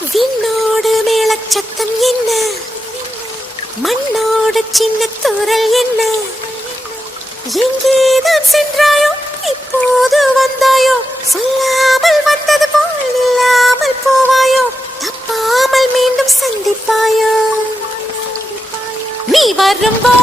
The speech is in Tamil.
விண்ணோடு மேலச்சத்தம் என்ன, மண்ணோடு சின்ன தூரல் என்ன, எங்கேதான் சென்றாயோ இப்போது வந்தாயோ, சொல்லாமல் வந்தது போல் இல்லாமல் போவாயோ, தப்பாமல் மீண்டும் சந்திப்பாயோ, நீ வரும்போ